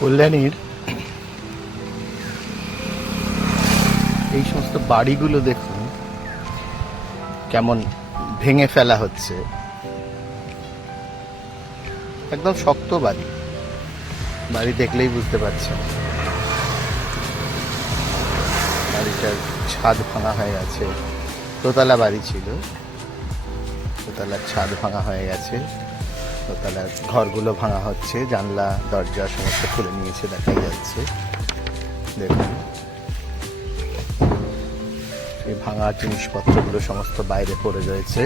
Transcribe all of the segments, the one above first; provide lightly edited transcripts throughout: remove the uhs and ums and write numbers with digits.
কল্যাণীর এই সমস্ত বাড়িগুলো দেখুন কেমন ভেঙে ফেলা হচ্ছে। একদম শক্ত বাড়ি, বাড়ি দেখলেই বুঝতে পারছেন। বাড়িটার ছাদ ভাঙা হয়ে গেছে, দোতলা বাড়ি ছিল, দোতলার ছাদ ভাঙা হয়ে গেছে, দোতলার ঘরগুলো ভাঙা হচ্ছে, জানলা দরজা সমস্ত খুলে নিয়েছে দেখা যাচ্ছে। দেখুন এই ভাঙা জিনিসপত্রগুলো সমস্ত বাইরে পড়ে রয়েছে,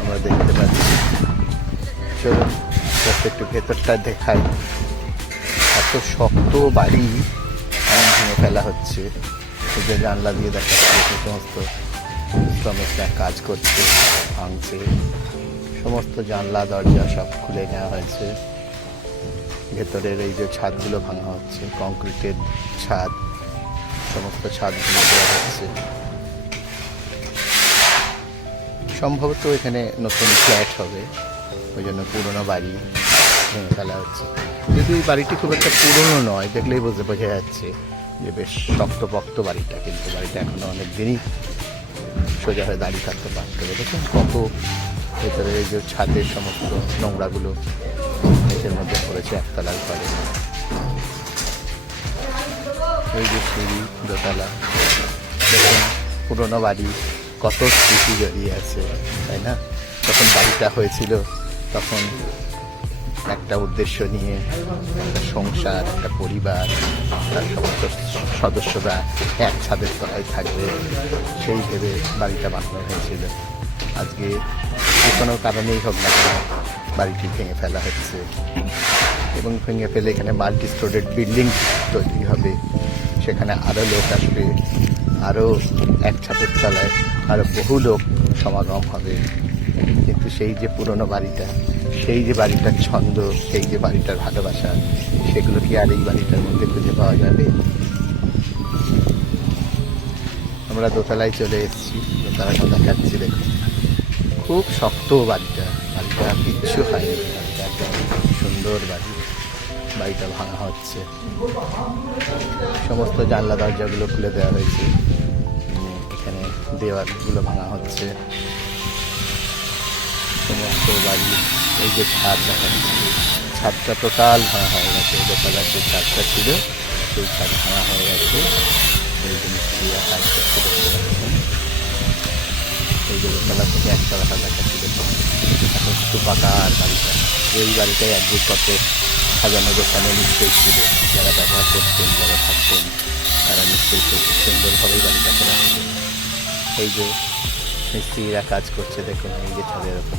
আমরা দেখতে পাচ্ছি। চলুন একটু ভেতরটা দেখাই। এত শক্ত বাড়ি এমন ভেঙে ফেলা হচ্ছে। এই যে জানলা দিয়ে দেখা যাচ্ছে সমস্ত শ্রমিকরা কাজ করছে, ভাঙছে, সমস্ত জানলা দরজা সব খুলে নেওয়া হয়েছে। ভেতরের এই যে ছাদগুলো ভাঙা হচ্ছে, কংক্রিটের ছাদ, সমস্ত ছাদগুলো দেওয়া হচ্ছে। সম্ভবত এখানে নতুন ফ্ল্যাট হবে, ওই জন্য পুরোনো বাড়ি ভেঙে ফেলা হচ্ছে। যদি এই বাড়িটি খুব একটা পুরনো নয়, দেখলেই বোঝা যাচ্ছে যে বেশ শক্তপোক্ত বাড়িটা, কিন্তু বাড়িটা এখনো অনেক দিনই সোজা হয়ে দাঁড়িয়ে থাকতে পারতো। দেখুন কত ভেতরে এই যে ছাদের সমস্ত নোংরাগুলো নিচের মধ্যে পড়েছে একতলার ঘরে। এই যে সিঁড়ি, দোতলা, দেখুন পুরোনো বাড়ি, কত স্মৃতি জড়িয়ে আছে, তাই না? যখন বাড়িটা হয়েছিল তখন একটা উদ্দেশ্য নিয়ে একটা সংসার, একটা পরিবার, তার সমস্ত সদস্যরা এক ছাদের তলায় থাকবে, সেই ভেবে বাড়িটা বানানো হয়েছিল। আজকে যে কোনো কারণেই হোক না কেন বাড়িটি ভেঙে ফেলা হচ্ছে, এবং ভেঙে ফেলে এখানে মাল্টি স্টোরেড বিল্ডিং তৈরি হবে। সেখানে আরও লোক আসবে, আরও এক ছাদের তলায় আরও বহু লোক সমাগম হবে। কিন্তু সেই যে পুরনো বাড়িটা, সেই যে বাড়িটার ছন্দ, সেই যে বাড়িটার ভালোবাসা, সেগুলো কি আর এই বাড়িটার মধ্যে খুঁজে পাওয়া যাবে? আমরা দোতলায় চলে এসেছি, দোতলাটা দেখাচ্ছি। দেখুন খুব শক্ত বাড়িটা, বাড়িটা কিচ্ছু হয়নি, বাড়িটা একদম সুন্দর বাড়ি। বাড়িটা ভাঙা হচ্ছে, সমস্ত জানলা দরজাগুলো খুলে দেওয়া হয়েছে, এখানে দেওয়ালগুলো ভাঙা হচ্ছে, সমস্ত বাড়ি। এই যে ছাদ দেখাচ্ছে, ছাদটা টোটাল ভাঙা হয়ে গেছে। দোতলার যে ছাদটা ছিল সেই ছাদ ভাঙা হয়ে গেছে। এই যে মিস্ত্রিরা কাজ করতে দেখতে পাচ্ছেন। এই যে দোতলা থেকে একতলাটা দেখাচ্ছিল, এখন শুধু পাকার বাড়িটা। এই বাড়িটাই একদিক কত সাজানো গোছানো নিশ্চয়ই ছিল, যারা ব্যবহার করতেন, যারা থাকতেন, তারা নিশ্চয়ই খুব সুন্দরভাবেই বাড়িটাকে রাখতেন। এই যে মিস্ত্রিরা কাজ করছে, দেখুন এই যে ছাদের ওপর